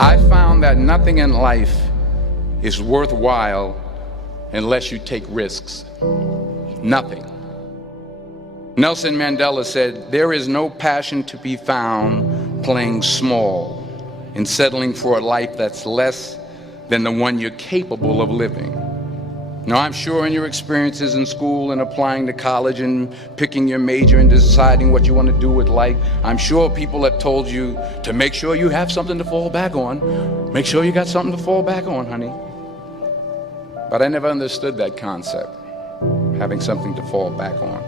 I found that nothing in life is worthwhile unless you take risks. Nothing. Nelson Mandela said, "There is no passion to be found playing small and settling for a life that's less than the one you're capable of living." Now, I'm sure in your experiences in school and applying to college and picking your major and deciding what you want to do with life, I'm sure people have told you to make sure you have something to fall back on. Make sure you got something to fall back on, honey. But I never understood that concept, having something to fall back on.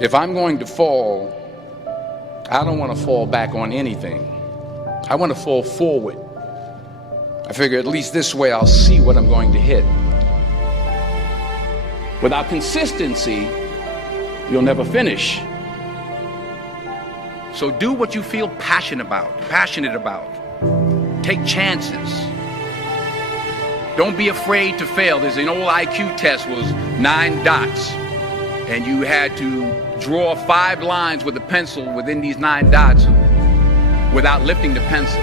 If I'm going to fall, I don't want to fall back on anything. I want to fall forward. I figure at least this way I'll see what I'm going to hit. Without consistency, you'll never finish. So do what you feel passionate about. Take chances. Don't be afraid to fail. There's an old IQ test was 9 dots, and you had to draw 5 lines with a pencil within these 9 dots without lifting the pencil.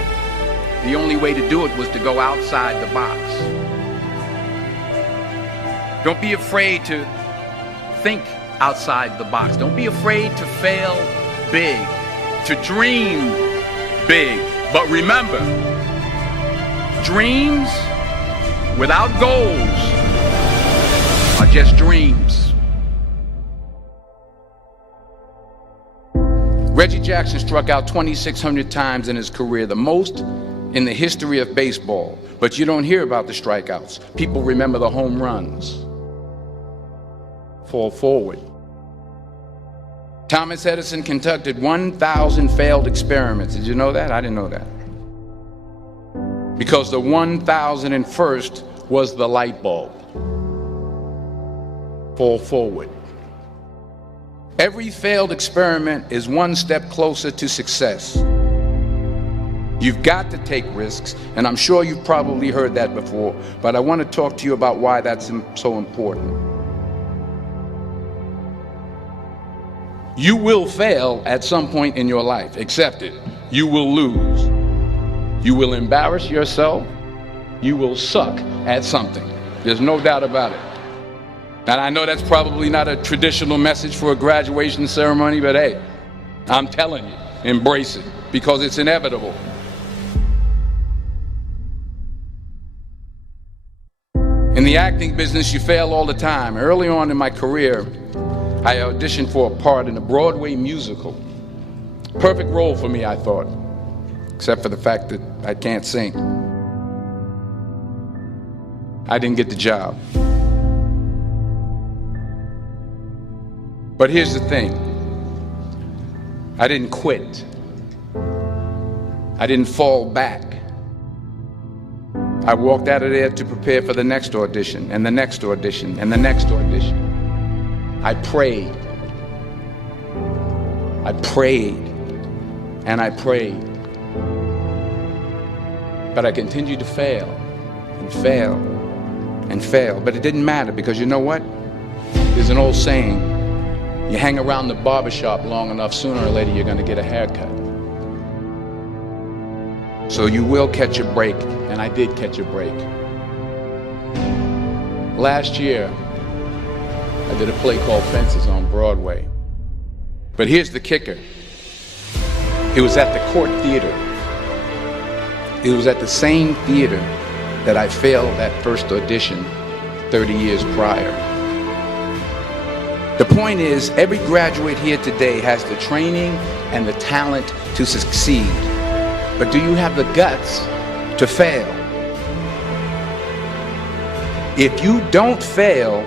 The only way to do it was to go outside the box. Don't be afraid to think outside the box. Don't be afraid to fail big, to dream big. But remember, dreams without goals are just dreams. Reggie Jackson struck out 2,600 times in his career, the most in the history of baseball. But you don't hear about the strikeouts. People remember the home runs. Fall forward. Thomas Edison conducted 1,000 failed experiments. Did you know that? I didn't know that. Because the 1,001st was the light bulb. Fall forward. Every failed experiment is one step closer to success. You've got to take risks, and I'm sure you've probably heard that before, but I want to talk to you about why that's so important. You will fail at some point in your life. Accept it. You will lose. You will embarrass yourself. You will suck at something. There's no doubt about it. And I know that's probably not a traditional message for a graduation ceremony, but hey, I'm telling you, embrace it, because it's inevitable. In the acting business, you fail all the time. Early on in my career, I auditioned for a part in a Broadway musical. Perfect role for me, I thought, except for the fact that I can't sing. I didn't get the job. But here's the thing. I didn't quit. I didn't fall back. I walked out of there to prepare for the next audition, and the next audition, and the next audition. I prayed. I prayed. And I prayed. But I continued to fail, and fail, and fail. But it didn't matter, because you know what? There's an old saying, you hang around the barbershop long enough, sooner or later you're going to get a haircut. So you will catch a break, and I did catch a break. Last year, I did a play called Fences on Broadway. But here's the kicker. It was at the Court Theater. It was at the same theater that I failed that first audition 30 years prior. The point is, every graduate here today has the training and the talent to succeed. But do you have the guts to fail? If you don't fail,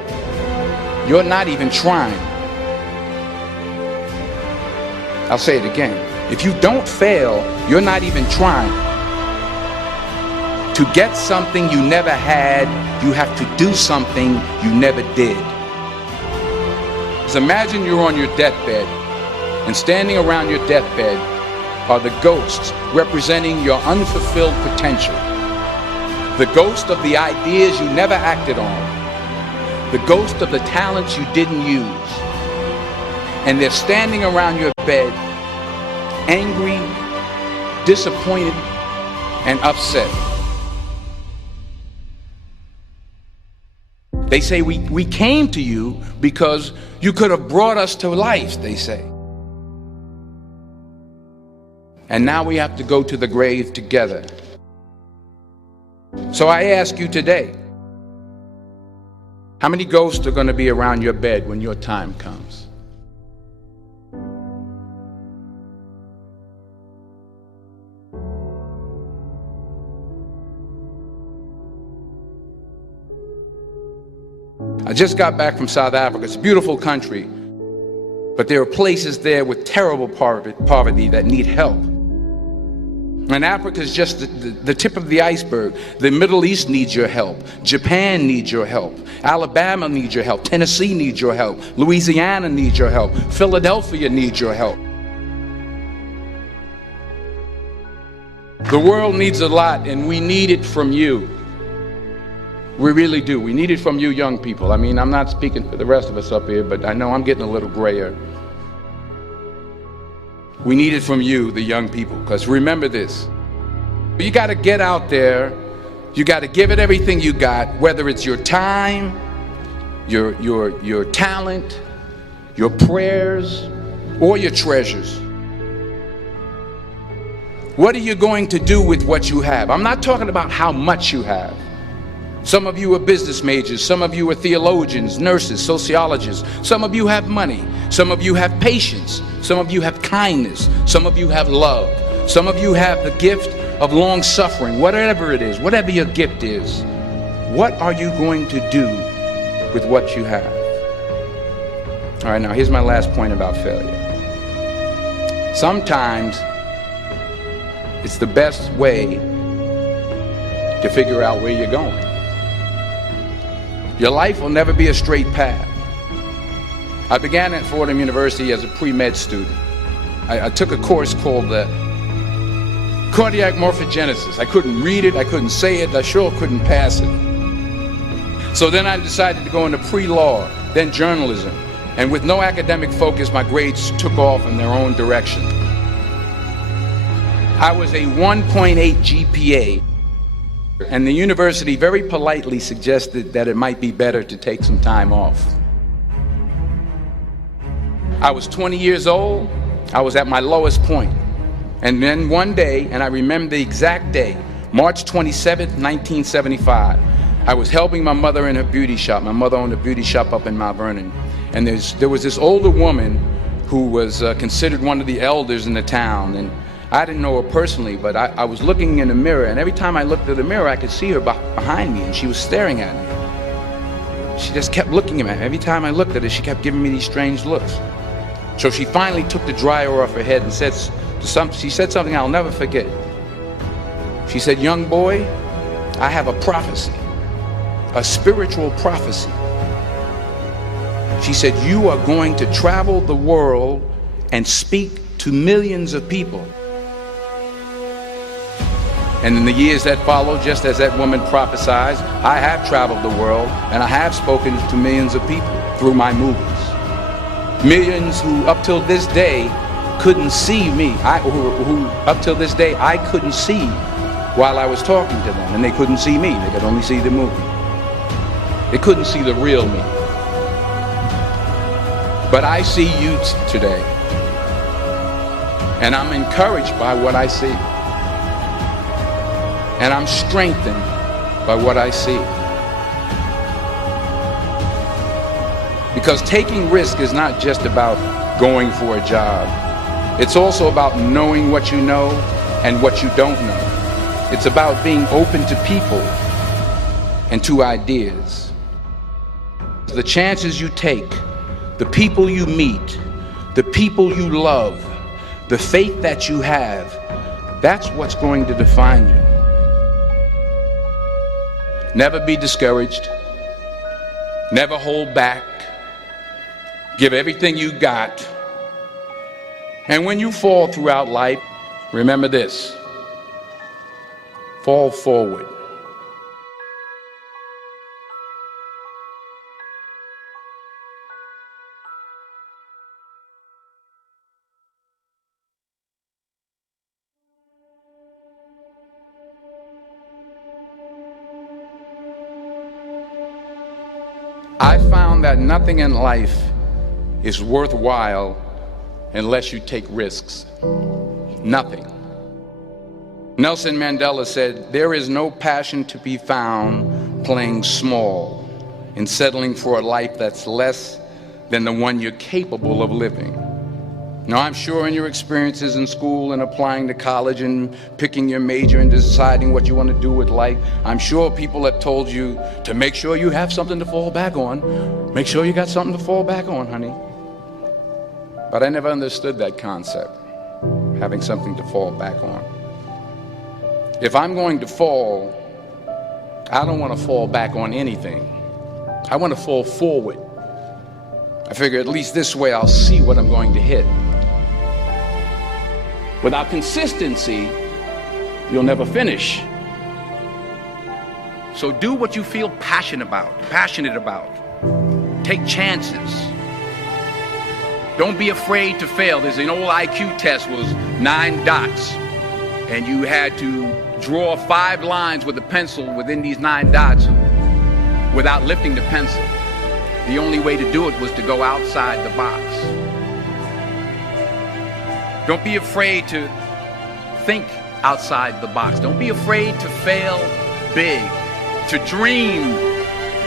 you're not even trying. I'll say it again. If you don't fail, you're not even trying. To get something you never had, you have to do something you never did. Just imagine you're on your deathbed, and standing around your deathbed are the ghosts representing your unfulfilled potential. The ghost of the ideas you never acted on. The ghost of the talents you didn't use. And they're standing around your bed, angry, disappointed, and upset. They say we came to you because you could have brought us to life, they say. And now we have to go to the grave together. So I ask you today, how many ghosts are going to be around your bed when your time comes? I just got back from South Africa. It's a beautiful country, but there are places there with terrible poverty that need help. And Africa is just the tip of the iceberg. The Middle East needs your help. Japan needs your help. Alabama needs your help. Tennessee needs your help. Louisiana needs your help. Philadelphia needs your help. The world needs a lot, and we need it from you. We really do. We need it from you young people. I mean, I'm not speaking for the rest of us up here, but I know I'm getting a little grayer. We need it from you, the young people, because remember this. You got to get out there. You got to give it everything you got, whether it's your time, your talent, your prayers, or your treasures. What are you going to do with what you have? I'm not talking about how much you have. Some of you are business majors, some of you are theologians, nurses, sociologists, some of you have money, some of you have patience, some of you have kindness, some of you have love, some of you have the gift of long suffering. Whatever it is, whatever your gift is, what are you going to do with what you have? All right, now here's my last point about failure. Sometimes it's the best way to figure out where you're going. Your life will never be a straight path. I began at Fordham University as a pre-med student. I took a course called cardiac morphogenesis. I couldn't read it, I couldn't say it, I sure couldn't pass it. So then I decided to go into pre-law, then journalism. And with no academic focus, my grades took off in their own direction. I was a 1.8 GPA. And the university very politely suggested that it might be better to take some time off. I was 20 years old. I was at my lowest point. And then one day, and I remember the exact day, March 27th, 1975, I was helping my mother in her beauty shop. My mother owned a beauty shop up in Mount Vernon. And there was this older woman who was considered one of the elders in the town. And I didn't know her personally, but I was looking in the mirror, and every time I looked at the mirror, I could see her behind me, and she was staring at me. She just kept looking at me. Every time I looked at her, she kept giving me these strange looks. So she finally took the dryer off her head and she said something I'll never forget. She said, "Young boy, I have a prophecy, a spiritual prophecy." She said, "You are going to travel the world and speak to millions of people." And in the years that followed, just as that woman prophesied, I have traveled the world and I have spoken to millions of people through my movies. Millions who up till this day couldn't see me, who up till this day I couldn't see while I was talking to them, and they couldn't see me, they could only see the movie. They couldn't see the real me. But I see you today, and I'm encouraged by what I see. And I'm strengthened by what I see. Because taking risk is not just about going for a job. It's also about knowing what you know and what you don't know. It's about being open to people and to ideas. The chances you take, the people you meet, the people you love, the faith that you have, that's what's going to define you. Never be discouraged. Never hold back. Give everything you got. And when you fall throughout life, remember this: fall forward. I found that nothing in life is worthwhile unless you take risks. Nothing. Nelson Mandela said, "There is no passion to be found playing small and settling for a life that's less than the one you're capable of living." Now, I'm sure in your experiences in school and applying to college and picking your major and deciding what you want to do with life, I'm sure people have told you to make sure you have something to fall back on. Make sure you got something to fall back on, honey. But I never understood that concept, having something to fall back on. If I'm going to fall, I don't want to fall back on anything. I want to fall forward. I figure at least this way I'll see what I'm going to hit. Without consistency, you'll never finish. So do what you feel passionate about. Take chances. Don't be afraid to fail. There's an old IQ test was 9 dots, and you had to draw 5 lines with a pencil within these 9 dots without lifting the pencil. The only way to do it was to go outside the box. Don't be afraid to think outside the box. Don't be afraid to fail big, to dream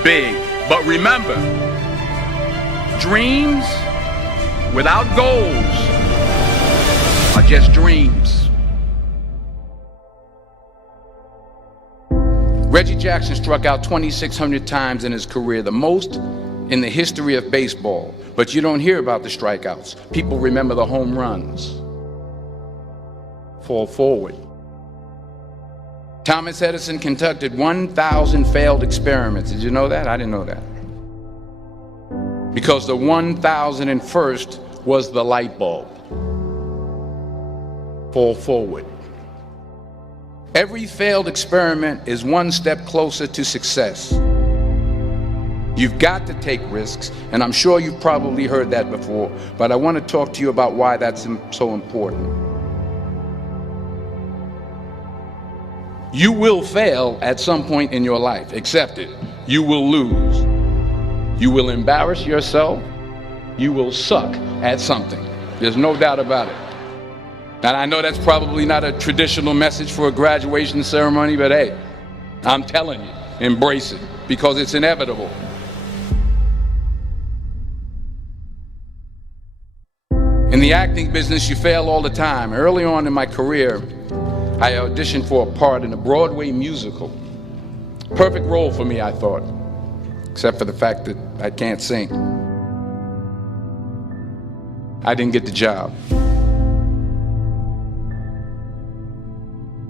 big. But remember, dreams without goals are just dreams. Reggie Jackson struck out 2,600 times in his career, the most in the history of baseball. But you don't hear about the strikeouts. People remember the home runs. Fall forward. Thomas Edison conducted 1,000 failed experiments. Did you know that? I didn't know that. Because the 1,001st was the light bulb. Fall forward. Every failed experiment is one step closer to success. You've got to take risks, and I'm sure you've probably heard that before, but I want to talk to you about why that's so important. You will fail at some point in your life. Accept it. You will lose. You will embarrass yourself. You will suck at something. There's no doubt about it. And I know that's probably not a traditional message for a graduation ceremony, but hey, I'm telling you, embrace it, because it's inevitable. In the acting business, you fail all the time. Early on in my career, I auditioned for a part in a Broadway musical. Perfect role for me, I thought, except for the fact that I can't sing. I didn't get the job.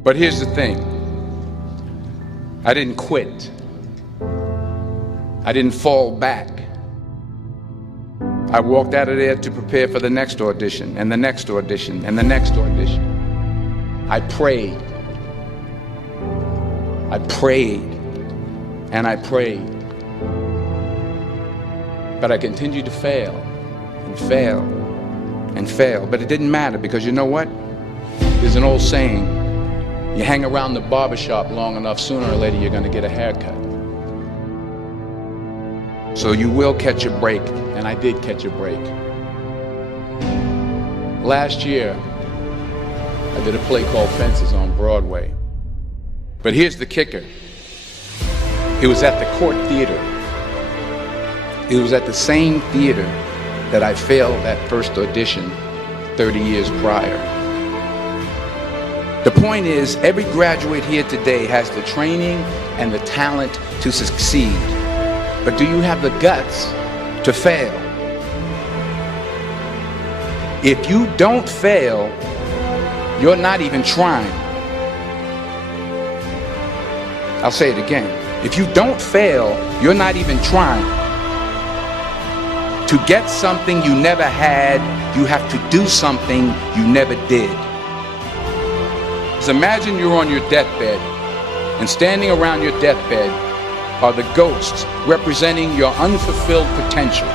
But here's the thing. I didn't quit. I didn't fall back. I walked out of there to prepare for the next audition, and the next audition, and the next audition. I prayed. I prayed. And I prayed. But I continued to fail and fail and fail. But it didn't matter, because you know what? There's an old saying, you hang around the barbershop long enough, sooner or later you're going to get a haircut. So you will catch a break, and I did catch a break. Last year, I did a play called Fences on Broadway. But here's the kicker. It was at the Court Theater. It was at the same theater that I failed that first audition 30 years prior. The point is, every graduate here today has the training and the talent to succeed. But do you have the guts to fail? If you don't fail, you're not even trying. I'll say it again. If you don't fail, you're not even trying. To get something you never had, you have to do something you never did. So imagine you're on your deathbed, and standing around your deathbed are the ghosts representing your unfulfilled potential.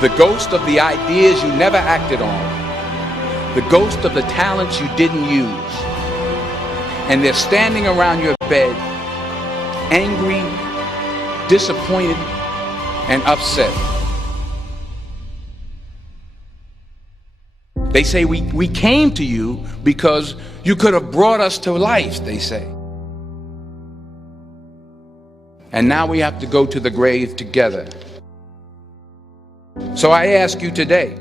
The ghost of the ideas you never acted on. The ghost of the talents you didn't use. And they're standing around your bed, angry, disappointed, and upset. They say we came to you because you could have brought us to life, they say. And now we have to go to the grave together. So I ask you today,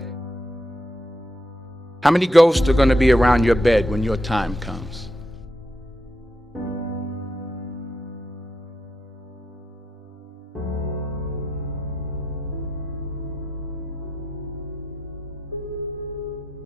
how many ghosts are going to be around your bed when your time comes?